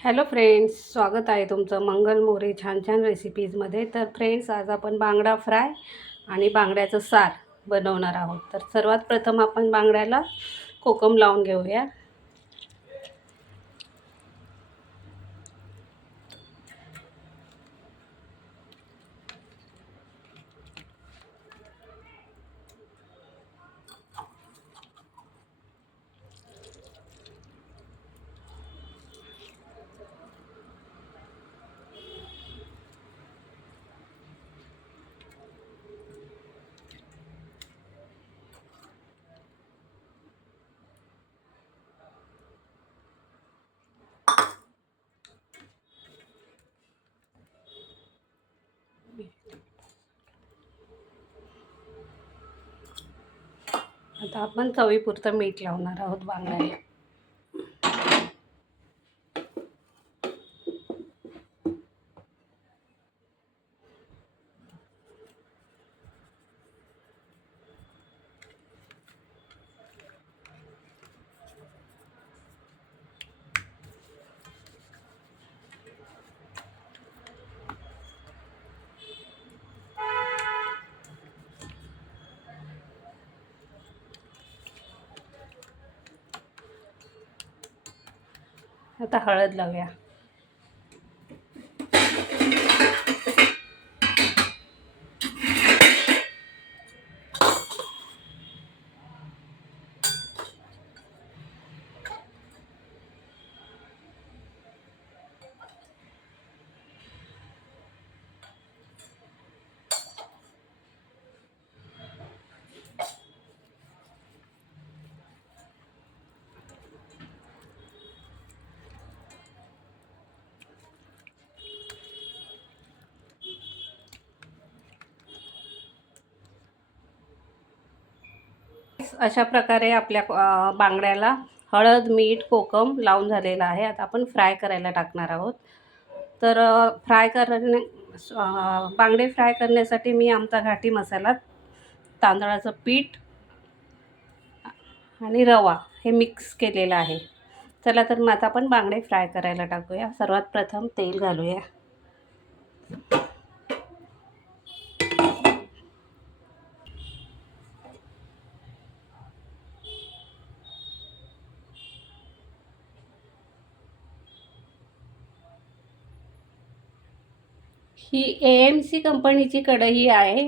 Hello friends, स्वागत आहे तुमचं मंगल मोरे छान छान रेसिपीजमध्ये. तर फ्रेंड्स, आज आपण बांगडा फ्राय आणि बांगड्याचं सार बनवणार आहोत. तर सर्वात प्रथम आपण बांगड्याला कोकम लावून घेऊया. आता आपण चवीपुरतं मीठ लावणार आहोत बांगड्याला. आता हळद लावूया. अशा प्रकारे आपल्या बांगड्याला हळद, मीठ, कोकम लावून झालेलं आहे. आता आपण फ्राय करायला टाकणार आहोत. तर बांगडे फ्राय करण्यासाठी मी आमचा घाटी मसाला, तांदळाचं पीठ आणि रवा हे मिक्स केलेलं आहे. चला तर मग आता आपण बांगडे फ्राय करायला टाकूया. सर्वात प्रथम तेल घालूया. ही AMC कंपनीची कढई आहे.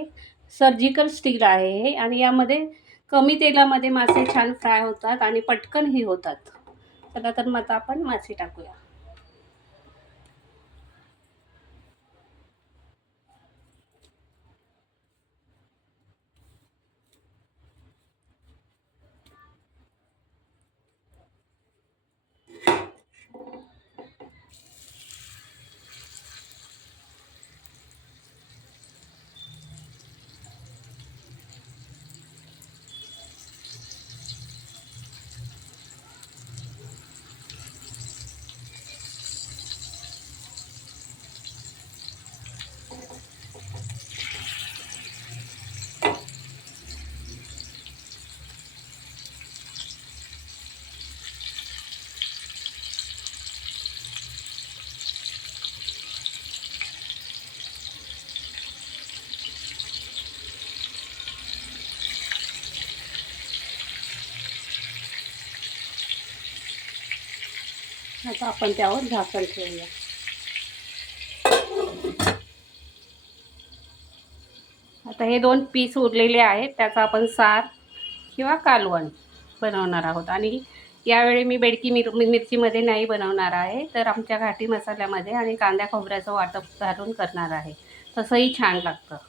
सर्जिकल स्टील आहे हे, आणि यामध्ये कमी तेलामध्ये मासे छान फ्राय होतात आणि पटकनही होतात. चला तर मग आता आपण मासे टाकूया. आता आपण त्यावर झाकण ठेवूया. आता हे 2 पीस उरलेले आहेत, त्याचा आपण सार किंवा कालवण बनवणार आहोत. आणि यावेळी मी बेडकी मिरचीमध्ये नाही बनवणार आहे, तर आमच्या घाटी मसाल्यामध्ये आणि कांद्या खोबऱ्याचं वाटप घालून करणार आहे. तसंही छान लागतं.